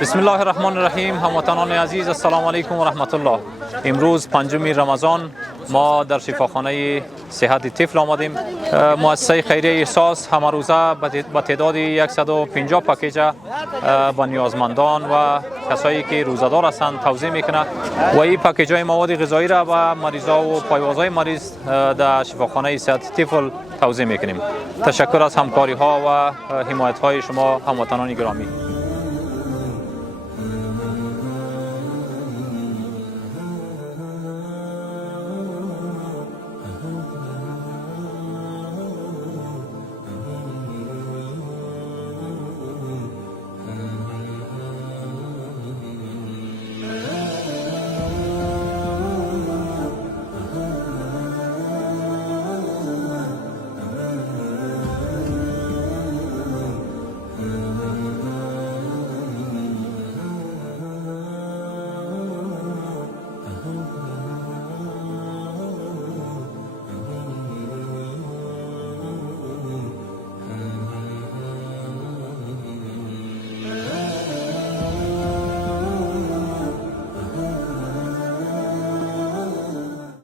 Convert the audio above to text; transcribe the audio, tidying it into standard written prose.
بسم الله الرحمن الرحیم. هموطنان عزیز السلام علیکم و رحمت الله. امروز 5 رمضان ما در شفاخانه صحت طفل آمدیم. مؤسسه خیریه احساس همه روزه با تعداد 150 پکیج با نیازمندان و کسایی که روزدار هستند توزیع میکنه و این پکیج های مواد غذایی را به مریضا و پایوازهای مریض در شفاخانه صحت طفل توزیع میکنیم. تشکر از همکاری ها و حمایت های شما هموطنان گرامی.